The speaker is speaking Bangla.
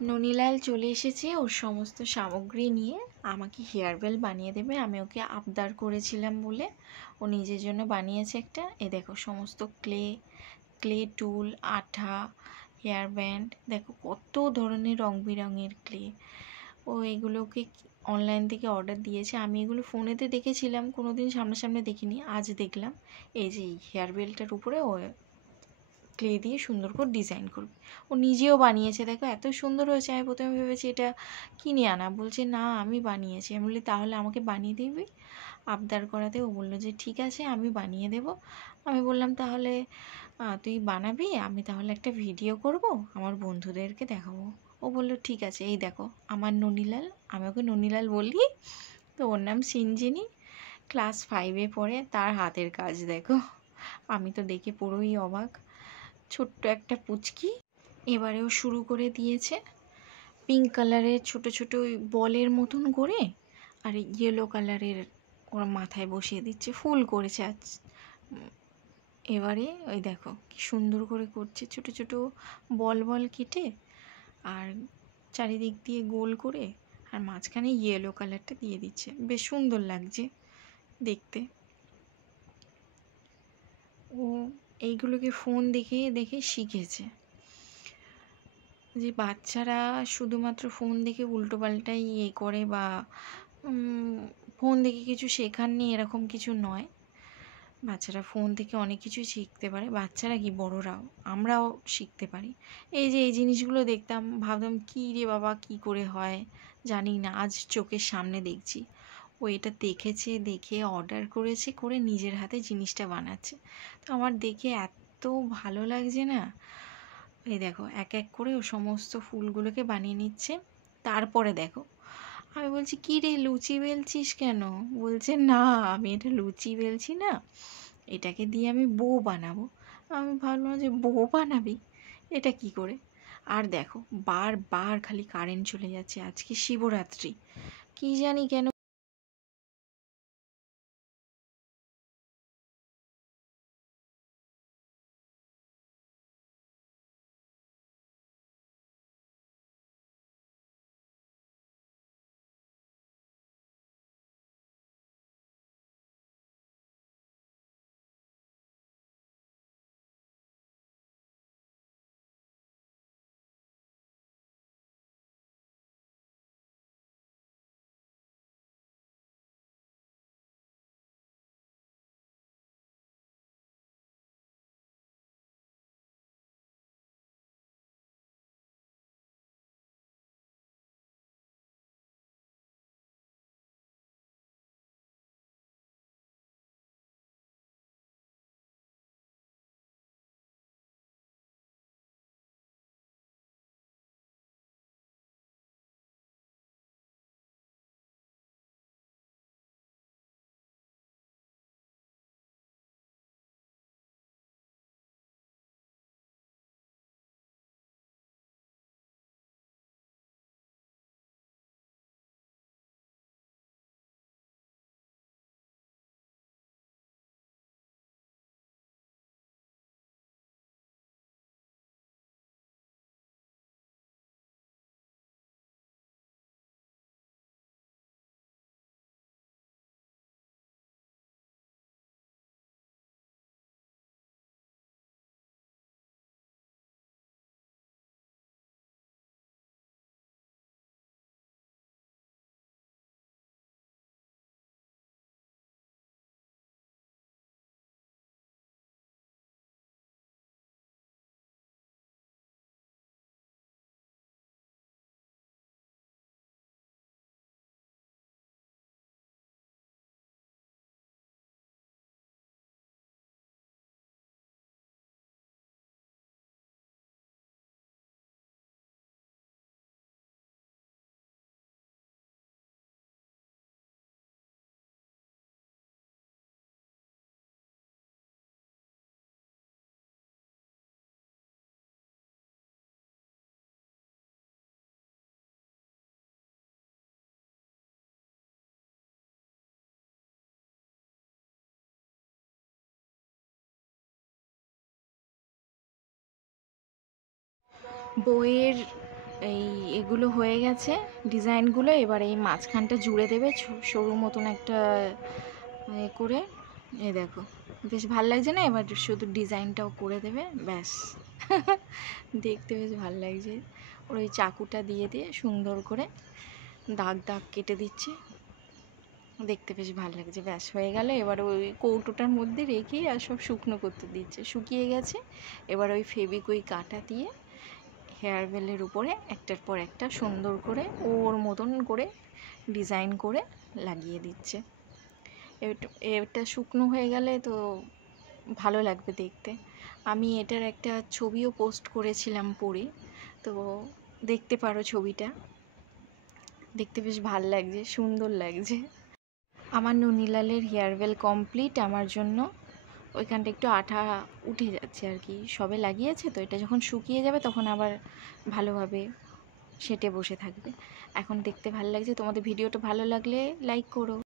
ননীলাল চলে এসেছে ওর সমস্ত সামগ্রী নিয়ে আমাকে হেয়ার বেল বানিয়ে দেবে। আমি ওকে আবদার করেছিলাম বলে ও নিজের জন্য বানিয়েছে একটা। এ দেখো সমস্ত ক্লে টুল, আঠা, হেয়ার ব্যান্ড, দেখো কত ধরনের রং বেরঙের ক্লে। ও এগুলোকে অনলাইন থেকে অর্ডার দিয়েছে। আমি এগুলো ফোনেতে দেখেছিলাম, কোনোদিন সামনাসামনি দেখিনি, আজ দেখলাম। এই যে এই হেয়ার বেলটার উপরে ও ক্লে দিয়ে সুন্দর করে ডিজাইন করবে। ও নিজেও বানিয়েছে, দেখো এত সুন্দর হয়েছে। আমি প্রথমে ভেবেছি এটা কিনে আনা, বলছে না আমি বানিয়েছি। আমি বলি তাহলে আমাকে বানিয়ে দিবি। আবদার করাতে ও বললো যে ঠিক আছে আমি বানিয়ে দেবো। আমি বললাম তাহলে তুই বানাবি, আমি তাহলে একটা ভিডিও করব, আমার বন্ধুদেরকে দেখাবো। ও বললো ঠিক আছে। এই দেখো আমার ননীলাল, আমি ওকে ননীলাল বলি, তো ওর নাম সিনজিনি, ক্লাস 5-এ পড়ে। তার হাতের কাজ দেখো, আমি তো দেখে পুরোই অবাক। ছোট্ট একটা পুচকি। এবারেও শুরু করে দিয়েছে পিঙ্ক কালারের ছোট ছোট ওই বলের মতন করে, আর ইয়েলো কালারের ওরা মাথায় বসিয়ে দিচ্ছে, ফুল করেছে আজ। এবারে ওই দেখো কি সুন্দর করে করছে, ছোট ছোট বল বল কেটে আর চারিদিক দিয়ে গোল করে, আর মাঝখানে ইয়েলো কালারটা দিয়ে দিচ্ছে, বেশ সুন্দর লাগছে দেখতে। ও এইগুলোকে ফোন দেখে দেখে শিখেছে। যে বাচ্চারা শুধুমাত্র ফোন দেখে উল্টোপাল্টাই ইয়ে করে বা ফোন দেখে কিছু শেখার নেই এরকম কিছু নয়। বাচ্চারা ফোন থেকে অনেক কিছু শিখতে পারে, বাচ্চারা কি বড়রাও, আমরাও শিখতে পারি। এই যে এই জিনিসগুলো দেখতাম, ভাবতাম কী রে বাবা কী করে হয় জানি না, আজ চোখের সামনে দেখছি। ও এটা দেখেছে, দেখে অর্ডার করেছে, করে নিজের হাতে জিনিসটা বানাচ্ছে। তো আমার দেখে এত ভালো লাগছে না। এই দেখো এক এক করে ও সমস্ত ফুলগুলোকে বানিয়ে নিচ্ছে। তারপরে দেখো আমি বলছি কী রে লুচি বেলছিস কেন? বলছে না আমি এটা লুচি বেলছি না, এটাকে দিয়ে আমি বো বানাবো। আমি ভাবলাম যে বো বানাবি, এটা কি করে? আর দেখো বারবার খালি কারেন্ট চলে যাচ্ছে। আজকে শিবরাত্রি, কি জানি কেন। বইয়ের এই এগুলো হয়ে গেছে ডিজাইনগুলো। এবার এই মাঝখানটা জুড়ে দেবে সরু মতন একটা করে। এই দেখো বেশ ভালো লাগছে না? এবার শুধু ডিজাইনটাও করে দেবে, ব্যাস। দেখতে বেশ ভালো লাগছে। ওর ওই চাকুটা দিয়ে দিয়ে সুন্দর করে দাগ দাগ কেটে দিচ্ছে, দেখতে বেশ ভালো লাগছে। ব্যাস হয়ে গেল। এবার ওই কৌটোটার মধ্যে রেখে আর সব শুকনো করতে দিচ্ছে, শুকিয়ে গেছে। এবার ওই ফেবিকুইক কাটা দিয়ে হেয়ার বেলের উপরে একটার পর একটা সুন্দর করে ওর মতন করে ডিজাইন করে লাগিয়ে দিচ্ছে। এটা শুকনো হয়ে গেলে তো ভালো লাগবে দেখতে। আমি এটার একটা ছবিও পোস্ট করেছিলাম পরে, তো দেখতে পারো ছবিটা। দেখতে বেশ ভাল লাগছে, সুন্দর লাগছে। আমার ননিলালের হেয়ারওয়েল কমপ্লিট। আমার জন্য ওইখানটা একটু আঠা উঠে যাচ্ছে আর কি, সবে লাগিয়েছে তো। এটা যখন শুকিয়ে যাবে তখন আবার ভালোভাবে সেটে বসে থাকবে। এখন দেখতে ভালো লাগছে। তোমাদের ভিডিওটা ভালো লাগলে লাইক করো।